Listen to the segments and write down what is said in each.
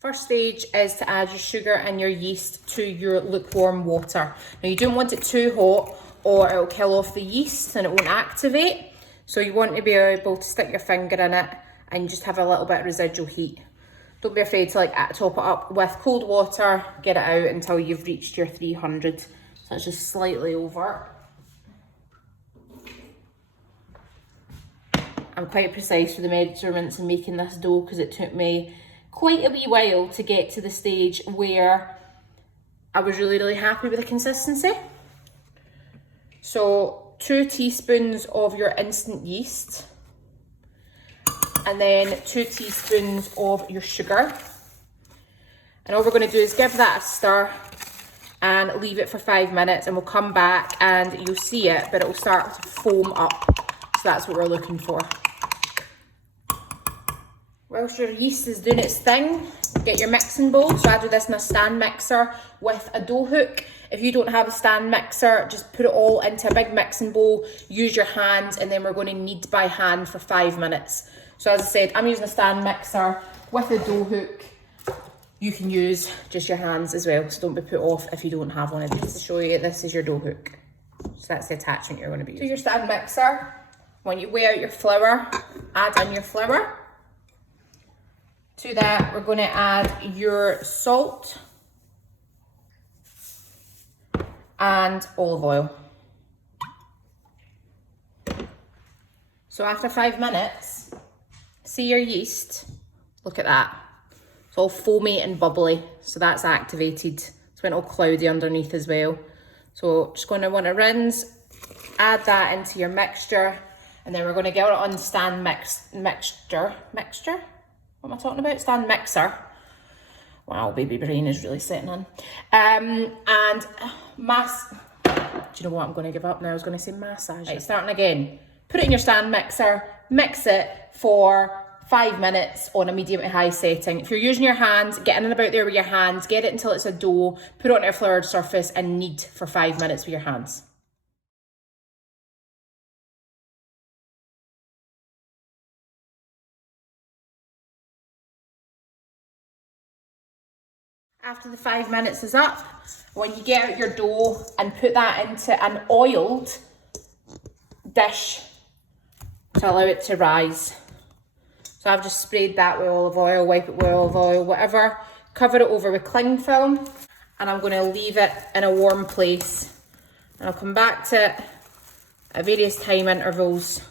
First stage is to add your sugar and your yeast to your lukewarm water. Now you don't want it too hot or it'll kill off the yeast and it won't activate. So you want to be able to stick your finger in it and just have a little bit of residual heat. Don't be afraid to like top it up with cold water, get it out until you've reached your 300. So it's just slightly over. I'm quite precise with the measurements in making this dough because it took me quite a wee while to get to the stage where I was really happy with the consistency. So 2 teaspoons of your instant yeast, and then 2 teaspoons of your sugar. And all we're going to do is give that a stir and leave it for 5 minutes, and we'll come back and you'll see it, but it will start to foam up. So that's what we're looking for. Whilst your yeast is doing its thing, get your mixing bowl. So I do this in a stand mixer with a dough hook. If you don't have a stand mixer, just put it all into a big mixing bowl, use your hands, and then we're going to knead by hand for 5 minutes. So as I said, I'm using a stand mixer with a dough hook. You can use just your hands as well, so don't be put off if you don't have one of these. To show you, this is your dough hook. So that's the attachment you're going to be using. To your stand mixer, when you weigh out your flour, add in your flour. To that, we're going to add your salt and olive oil. So after 5 minutes, see your yeast, look at that. It's all foamy and bubbly, so that's activated. It's went all cloudy underneath as well. So just going to want to rinse, add that into your mixture, and then we're going to get it on stand mixture. What am I talking about? Stand mixer. Wow, baby brain is really setting in. And mass. Do you know what? I'm going to give up now. I was going to say massage. Right, starting again. Put it in your stand mixer. Mix it for 5 minutes on a medium to high setting. If you're using your hands, get in and about there with your hands. Get it until it's a dough. Put it on a floured surface and knead for 5 minutes with your hands. After the 5 minutes is up, when you get out your dough and put that into an oiled dish to allow it to rise. So I've just sprayed that with olive oil, wipe it with olive oil, whatever. Cover it over with cling film, and I'm going to leave it in a warm place. And I'll come back to it at various time intervals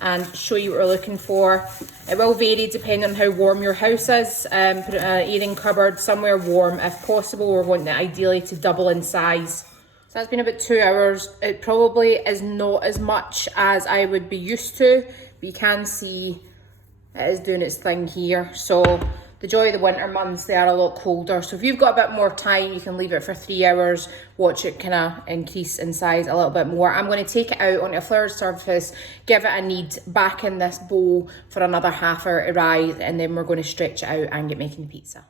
and show you what we're looking for. It will vary depending on how warm your house is. Put it in an airing cupboard, somewhere warm if possible. We're wanting it ideally to double in size. So that's been about 2 hours. It probably is not as much as I would be used to, but you can see it is doing its thing here. So the joy of the winter months, they are a lot colder. So if you've got a bit more time, you can leave it for 3 hours, watch it kind of increase in size a little bit more. I'm going to take it out onto a floured surface, give it a knead back in this bowl for another half hour to rise, and then we're going to stretch it out and get making the pizza.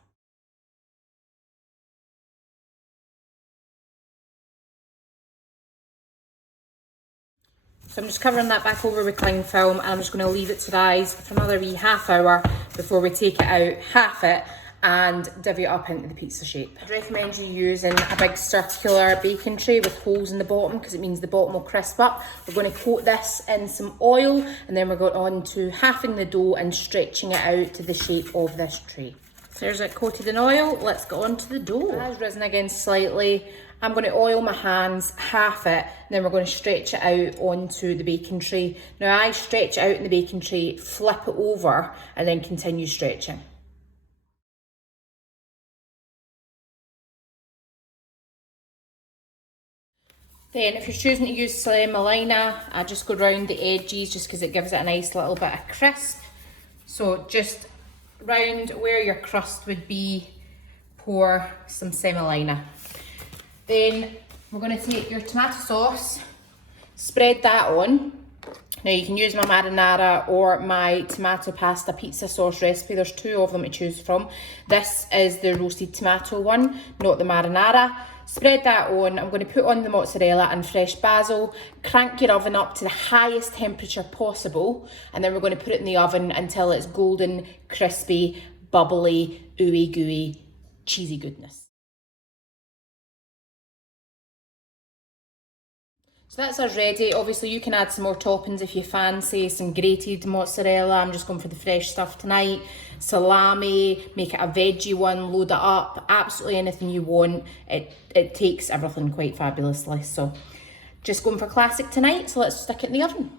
So I'm just covering that back over with cling film, and I'm just going to leave it to rise for another wee half hour before we take it out, half it, and divvy it up into the pizza shape. I'd recommend you using a big circular baking tray with holes in the bottom because it means the bottom will crisp up. We're going to coat this in some oil, and then we're going on to halving the dough and stretching it out to the shape of this tray. So there's it coated in oil. Let's go on to the dough. It has risen again slightly. I'm going to oil my hands, half it, and then we're going to stretch it out onto the baking tray. Now I stretch it out in the baking tray, flip it over, and then continue stretching. Then if you're choosing to use semolina, I just go round the edges just because it gives it a nice little bit of crisp. So just round where your crust would be, pour some semolina. Then we're going to take your tomato sauce, spread that on. Now you can use my marinara or my tomato pasta pizza sauce recipe. There's 2 of them to choose from. This is the roasted tomato one, not the marinara. Spread that on. I'm going to put on the mozzarella and fresh basil. Crank your oven up to the highest temperature possible, and then we're going to put it in the oven until it's golden, crispy, bubbly, ooey gooey, cheesy goodness. So that's us ready. Obviously you can add some more toppings if you fancy, some grated mozzarella. I'm just going for the fresh stuff tonight. Salami, make it a veggie one, load it up, absolutely anything you want. It takes everything quite fabulously. So just going for classic tonight, so let's stick it in the oven.